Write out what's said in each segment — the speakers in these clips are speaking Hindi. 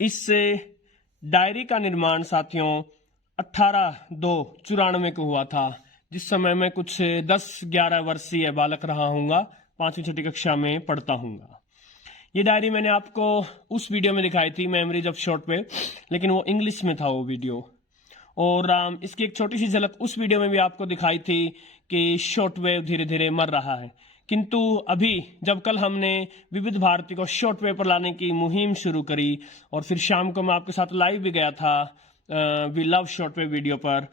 इस डायरी का निर्माण साथियों 18/2/94 को हुआ था, जिस समय मैं कुछ 10-11 वर्षीय बालक रहा हूँगा, 5वीं-6ठी कक्षा में पढ़ता हूँगा। ये डायरी मैंने आपको उस वीडियो में दिखाई थी, मेमोरीज ऑफ शॉर्ट वेव, लेकिन वो इंग्लिश में था वो वीडियो। और इसकी एक छोटी सी झलक उस वीडियो में भी आपको दिखाई थी कि शॉर्ट वेव धीरे धीरे मर रहा है। किंतु अभी जब कल हमने विविध भारती को शॉर्ट वेव पर लाने की मुहिम शुरू करी और फिर शाम को मैं आपके साथ लाइव भी गया था we love short wave video पर,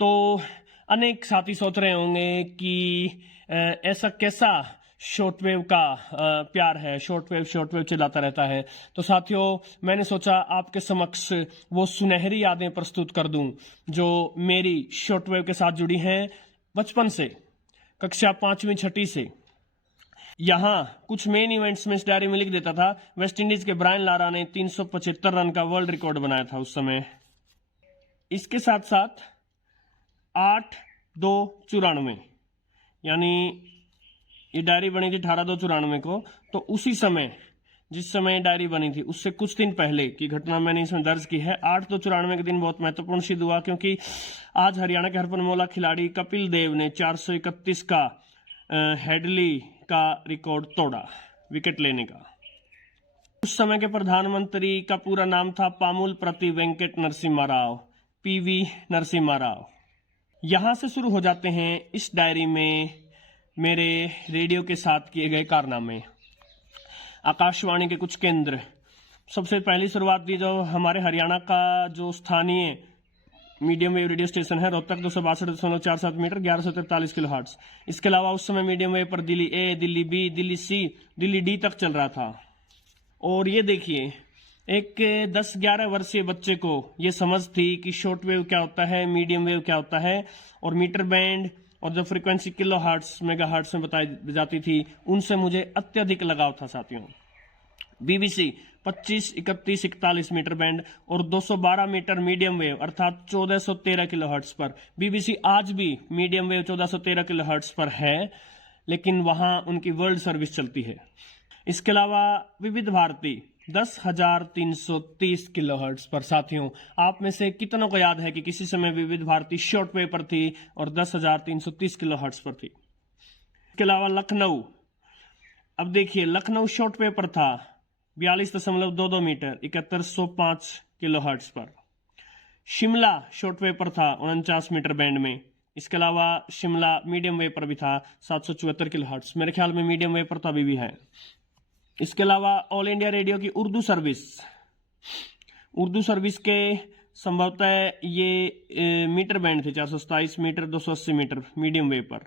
तो अनेक साथी सोच रहे होंगे कि ऐसा कैसा शॉर्ट वेव का प्यार है, शॉर्ट वेव चलाता रहता है। तो साथियों, मैंने सोचा आपके समक्ष वो सुनहरी यादें प्रस्तुत कर दूं जो मेरी शॉर्ट वेव के साथ जुड़ी हैं बचपन से, कक्षा 5वीं-6ठी से। यहाँ कुछ मेन इवेंट्स में इस डायरी में लिख देता था। वेस्ट इंडीज के ब्रायन लारा ने 375 रन का वर्ल्ड रिकॉर्ड बनाया था उस समय। इसके साथ साथ 8/2/94 यानी ये डायरी बनी थी 18/2/94 को, तो उसी समय जिस समय डायरी बनी थी उससे कुछ दिन पहले की घटना मैंने इसमें दर्ज की है। 8/2/94 के दिन बहुत महत्वपूर्ण सिद्ध हुआ, क्योंकि आज हरियाणा के हरफनमौला खिलाड़ी कपिल देव ने 431 का हेडली का रिकॉर्ड तोड़ा विकेट लेने का। उस समय के प्रधानमंत्री का पूरा नाम था पामुल प्रति वेंकट नरसिम्हा राव, PV नरसिम्हा राव। यहां से शुरू हो जाते हैं इस डायरी में मेरे रेडियो के साथ किए गए कारनामे। आकाशवाणी के कुछ केंद्र। सबसे पहली शुरुआत थी जो हमारे हरियाणा का जो स्थानीय मीडियम वेव रेडियो स्टेशन है, रोहतक 262.47 मीटर 1143 किलोहर्ट्ज। इसके अलावा उस समय मीडियम वेव पर Delhi A, Delhi B, Delhi C, Delhi D तक चल रहा था। और ये देखिए, एक 10-11 वर्षीय बच्चे को ये समझ थी कि शॉर्ट वेव क्या होता है, मीडियम वेव क्या होता है, और मीटर बैंड और जो frequency kilo hertz mega hertz में बताई जाती थी उनसे मुझे अत्यधिक लगाव था साथियों। BBC 25, 31, 41 मीटर बैंड और 212 मीटर मीडियम वेव अर्थात 1413 किलो हर्ट्स पर। BBC आज भी मीडियम वेव 1413 किलो हर्ट्स पर है, लेकिन वहां उनकी वर्ल्ड सर्विस चलती है। इसके अलावा विविध भारती 10,330 किलोहर्ट्ज पर। साथियों, आप में से कितनों को याद है कि किसी समय विविध भारती शॉर्ट वेव पर थी और 10,330 किलोहर्ट्ज पर थी। इसके अलावा लखनऊ, अब देखिए लखनऊ शॉर्ट वेव पर था 42.22 मीटर 7105 किलोहर्ट्ज पर। शिमला शॉर्ट वेव पर था 49 मीटर बैंड में। इसके अलावा शिमला मीडियम वेव पर भी था 774 किलोहर्ट्ज, मेरे ख्याल में मीडियम वेव पर तो अभी भी है। इसके अलावा ऑल इंडिया रेडियो की उर्दू सर्विस के संभवतः ये मीटर बैंड थे 427 मीटर 280 मीटर मीडियम वेव पर।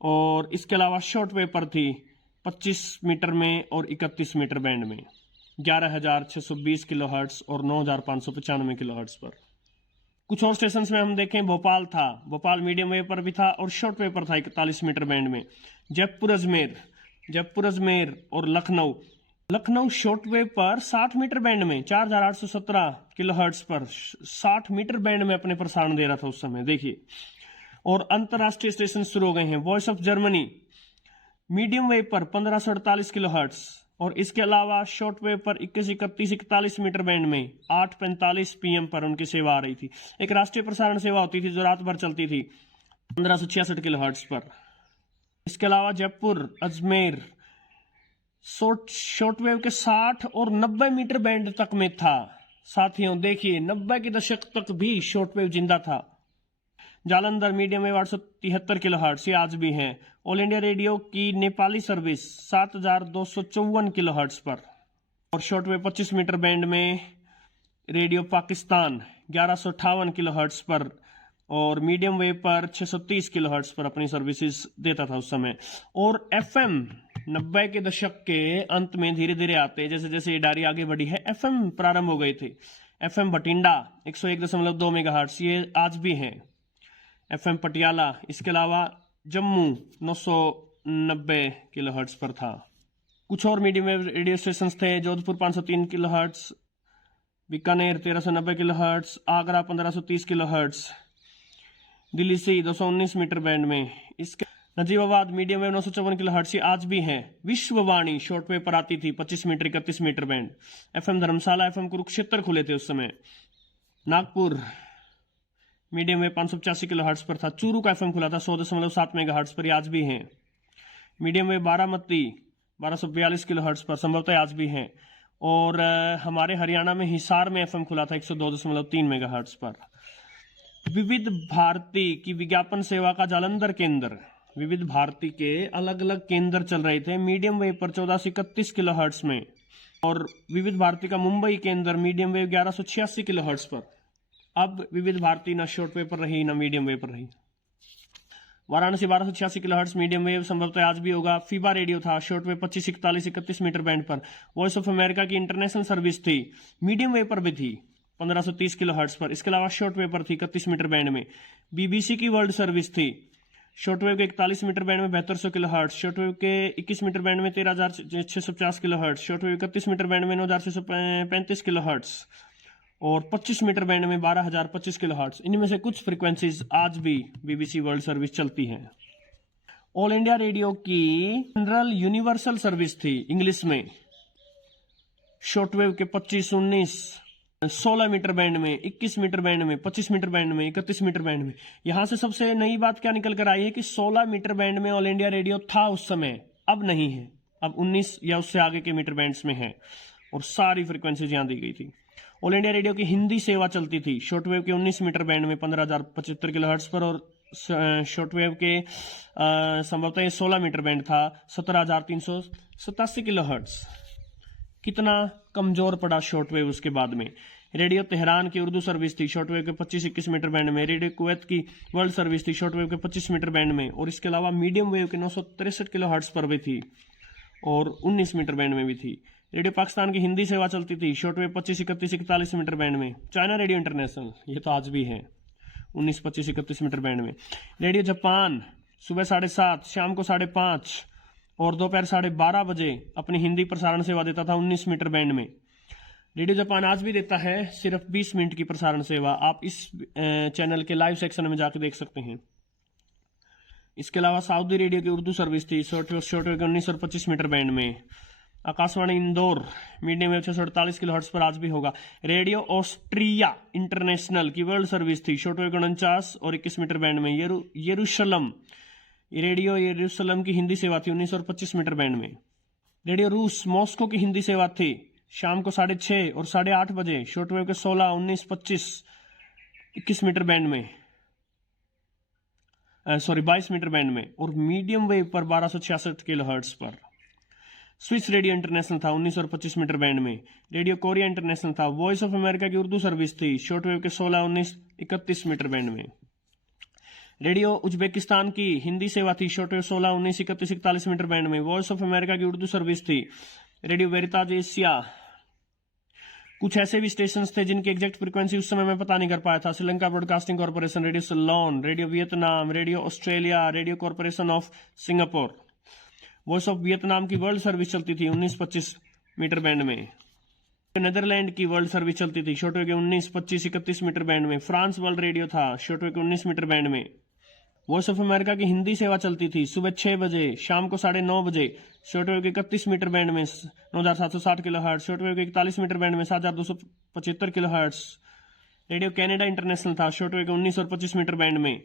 और इसके अलावा शॉर्ट वेव पर थी 25 मीटर में और 31 मीटर बैंड में 11,620 किलोहर्ट्ज और 9,595 किलोहर्ट्ज पर। कुछ और स्टेशन में हम देखें, भोपाल था, भोपाल मीडियम वेव पर भी था और शॉर्ट वेव पर था 41 मीटर बैंड में। जयपुर अजमेर और लखनऊ शॉर्ट वेव पर 60 मीटर बैंड में 4,817 किलोहर्ट्ज पर 60 मीटर बैंड में अपने प्रसारण दे रहा था उस समय, देखिए। और अंतरराष्ट्रीय स्टेशन शुरू हो गए हैं। Voice of Germany medium wave पर 1548 किलोहर्ट्ज और इसके अलावा शॉर्ट वेव पर 21, 31, 41 मीटर बैंड में 8:45 PM पर उनकी सेवा आ रही थी। एक राष्ट्रीय प्रसारण सेवा होती थी जो रात भर चलती थी 1566 किलोहर्ट्ज पर। इसके अलावा जयपुर अजमेर शॉर्ट वेव के 60 और 90 मीटर बैंड तक में था। साथियों देखिए, 90 के दशक तक भी शॉर्ट वेव जिंदा था। जालंधर मीडियम वेव 873 किलोहर्ट्ज, ये आज भी है। ऑल इंडिया रेडियो की नेपाली सर्विस 7,254 किलोहर्ट्ज पर। और शॉर्ट वेव 25 मीटर बैंड में रेडियो पाकिस्तान 1158 किलोहर्ट्ज पर और मीडियम वेव पर 630 किलोहर्ट्ज पर अपनी सर्विसेज देता था उस समय। और FM 90 के दशक के अंत में धीरे धीरे आते जैसे जैसे ये डायरी आगे बढ़ी है, FM प्रारंभ हो गए थे। FM बठिंडा 101.2 मेगाहर्ट्ज, ये आज भी है। FM पटियाला, इसके अलावा जम्मू 990 किलोहर्ट्ज पर था। कुछ और मीडियम वेव रेडियो स्टेशन थे। Jodhpur 503 kilohertz, Bikaner 1390 kilohertz, Agra 1530 kilohertz, Delhi C 219 metre band में। इसके नजीबाबाद मीडियम वेव 954 किलोहर्ट्ज ये आज भी है। विश्ववाणी शॉर्ट वेव पर आती थी 25 मीटर 31 मीटर बैंड। एफएम धर्मशाला, एफएम कुरुक्षेत्र खुले थे उस समय। नागपुर मीडियम वेव 585 किलोहर्ट्ज पर था। चूरू का एफएम खुला था 100.7 मेगाहर्ट्ज पर, आज भी है। मीडियम वेव बारामती 1242 किलोहर्ट्ज पर, संभवतः आज भी है। और हमारे हरियाणा में हिसार में एफएम खुला था 102.3 मेगाहर्ट्ज पर। विविध भारती की विज्ञापन सेवा का जालंधर केंद्र, विविध भारती के अलग अलग केंद्र चल रहे थे मीडियम वेव पर 1431 किलोहर्ट्ज में। और विविध भारती का मुंबई केंद्र मीडियम वेव 1186 किलोहर्ट्ज पर। अब विविध भारती ना शॉर्ट वेव पर रही ना मीडियम वेव पर रही। वाराणसी 1286 किलोहर्ट्ज मीडियम वेव, संभवतः आज भी होगा। फीबा रेडियो था शॉर्ट वेव 25, 41, 31 मीटर बैंड पर। वॉइस ऑफ अमेरिका की इंटरनेशनल सर्विस थी, मीडियम वेव पर भी थी 1530 किलोहर्ट्ज पर। इसके अलावा शॉर्ट वेव पर थी 31 मीटर बैंड में। बीबीसी की वर्ल्ड सर्विस थी शॉर्ट वेव के 41 मीटर बैंड में 7200 किलोहर्ट्ज, शॉर्ट वेव के 21 मीटर बैंड में 13650 kilohertz, short wave 31 metre band में 9635 किलोहर्ट्ज और 25 मीटर बैंड में 12025 किलोहर्ट्ज। इनमें से कुछ फ्रीक्वेंसीज आज भी बीबीसी वर्ल्ड सर्विस चलती है। ऑल इंडिया रेडियो की जनरल यूनिवर्सल सर्विस थी इंग्लिश में, शॉर्ट वेव के 25, 19, 16 मीटर बैंड में, 21 मीटर बैंड में, 25 मीटर बैंड में, 31 मीटर बैंड में। यहां से सबसे नई बात क्या निकल कर आई है कि 16 मीटर बैंड में ऑल इंडिया रेडियो था उस समय, अब नहीं है। अब 19 या उससे आगे के मीटर बैंड्स में है और सारी फ्रीक्वेंसीज यहां दी गई थी। ऑल इंडिया रेडियो की हिंदी सेवा चलती थी शॉर्ट वेव के 19 मीटर बैंड में 15075 किलोहर्ट्ज पर, और शॉर्ट वेव के संभवतः 16 मीटर बैंड था 17387 किलोहर्ट्ज। कितना कमजोर पड़ा शॉर्ट वेव उसके बाद में। रेडियो तेहरान की उर्दू सर्विस थी शॉर्ट वेव के 25-21 मीटर बैंड में। रेडियो कुवैत की वर्ल्ड सर्विस थी शॉर्ट वेव के 25 मीटर बैंड में, और इसके अलावा मीडियम वेव के 963 किलोहर्ट्ज पर भी थी और 19 मीटर बैंड में भी थी। रेडियो पाकिस्तान की हिंदी सेवा चलती थी शॉर्ट वेव 25, 31, 41 मीटर बैंड में। चाइना रेडियो इंटरनेशनल, ये तो आज भी है 19, 25, 31 मीटर बैंड में। रेडियो जापान सुबह 7:30, शाम को 5:30 और दोपहर 12:30 बजे अपनी हिंदी प्रसारण सेवा देता था 19 मीटर बैंड में। रेडियो जापान आज भी देता है सिर्फ 20 मिनट की प्रसारण सेवा। आप इस चैनल के लाइव सेक्शन में जाकर देख सकते हैं। इसके अलावा सऊदी रेडियो की उर्दू सर्विस थी शॉर्ट वेव के 19 और 25 मीटर बैंड में। Akashvani Indore medium wave 648 kilohertz पर आज भी होगा। रेडियो ऑस्ट्रिया इंटरनेशनल की वर्ल्ड सर्विस थी शॉर्ट वेव 49 और 21 मीटर बैंड में। यरूशलम रेडियो यरूशलम की हिंदी सेवा थी 19 और 25 मीटर बैंड में। रेडियो रूस मॉस्को की हिंदी सेवा थी शाम को 6:30 और 8:30 बजे शॉर्ट वेव के 16, 19, 25, 21 मीटर बैंड में, 22 मीटर बैंड में, और मीडियम वेव पर 1266 किलोहर्ट्ज पर। स्विस रेडियो इंटरनेशनल था 19 और 25 मीटर बैंड में। रेडियो कोरिया इंटरनेशनल था। वॉइस ऑफ अमेरिका की उर्दू सर्विस थी शॉर्ट वेव के 16, 19, 31 मीटर बैंड में। रेडियो उज्बेकिस्तान की हिंदी सेवा थी शॉर्ट वेव 16, 19, 31, 41 मीटर बैंड में। वॉइस ऑफ अमेरिका की उर्दू सर्विस थी। Radio Veritas Asia. कुछ ऐसे भी स्टेशन थे जिनकी एग्जैक्ट फ्रीक्वेंसी उस समय मैं पता नहीं कर पाया था। Sri Lanka broadcasting corporation, radio Ceylon, radio Vietnam, radio Australia, radio corporation of Singapore. Voice of Vietnam की वर्ल्ड सर्विस चलती थी 19-25 मीटर बैंड में। नेदरलैंड की वर्ल्ड सर्विस चलती थी शॉर्ट वेव के 19, 25, 31 मीटर बैंड में। फ्रांस वर्ल्ड रेडियो था शॉर्ट वेव के 19 मीटर बैंड में। वॉइस ऑफ अमेरिका की हिंदी सेवा चलती थी सुबह 6 बजे, शाम को 9:30 बजे शॉर्ट वेव के 31 मीटर बैंड में 9760 किलोहर्ट्ज, शॉर्ट वेव के 41 मीटर बैंड में 7275 किलोहर्ट्ज। रेडियो कनाडा इंटरनेशनल था शॉर्ट वेव के 19 और 25 मीटर बैंड में।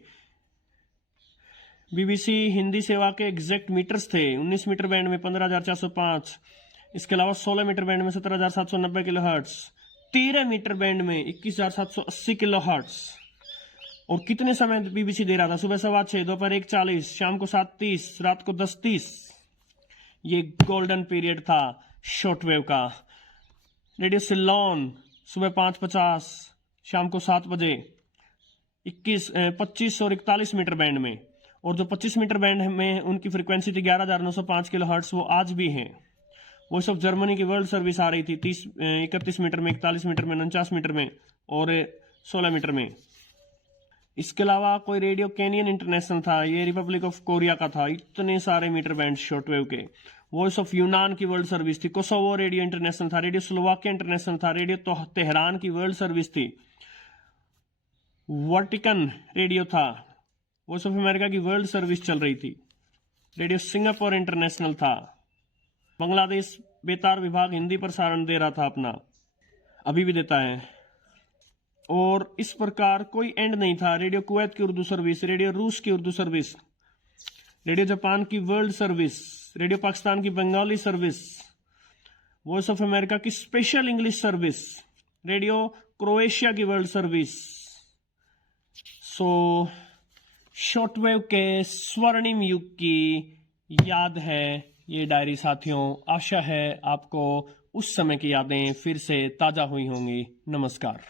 बीबीसी हिंदी सेवा के एग्जैक्ट मीटर्स थे 19 मीटर बैंड में 15405, इसके अलावा 16 मीटर बैंड में 17790 किलोहर्ट्ज, 13 मीटर बैंड में 21780 किलोहर्ट्ज। और कितने समय बीबीसी दे रहा था? सुबह 6:15, दोपहर 1:40, शाम को 7:30, रात को 10:30। ये गोल्डन पीरियड था शॉर्ट वेव का। रेडियो सिलोन सुबह 5:50, शाम को 7 बजे 25 और 41 मीटर बैंड में। और जो 25 मीटर बैंड में उनकी फ्रीक्वेंसी थी 11905 किलोहर्ट्ज, वो आज भी है। वॉइस ऑफ जर्मनी की वर्ल्ड सर्विस आ रही थी 31 मीटर में, 41 मीटर में, 49 मीटर में और 16 मीटर में। इसके अलावा कोई रेडियो केनियन इंटरनेशनल था, ये रिपब्लिक ऑफ कोरिया का था। इतने सारे मीटर बैंड शॉर्ट वेव के। वॉइस ऑफ यूनान की वर्ल्ड सर्विस थी। कोसोवो रेडियो इंटरनेशनल था। रेडियो स्लोवाकिया इंटरनेशनल था। रेडियो तेहरान की वर्ल्ड सर्विस थी। वर्टिकन रेडियो था। वॉइस ऑफ अमेरिका की वर्ल्ड सर्विस चल रही थी। रेडियो सिंगापुर इंटरनेशनल था। बांग्लादेश बेतार विभाग हिंदी प्रसारण दे रहा था अपना, अभी भी देता है। और इस प्रकार कोई एंड नहीं था। रेडियो कुवैत की उर्दू सर्विस, रेडियो रूस की उर्दू सर्विस, रेडियो जापान की वर्ल्ड सर्विस, रेडियो पाकिस्तान की Bengali service, voice of America की special English service, radio Croatia की वर्ल्ड सर्विस। सो शॉर्टवेव के स्वर्णिम युग की याद है ये डायरी साथियों। आशा है आपको उस समय की यादें फिर से ताजा हुई होंगी। नमस्कार।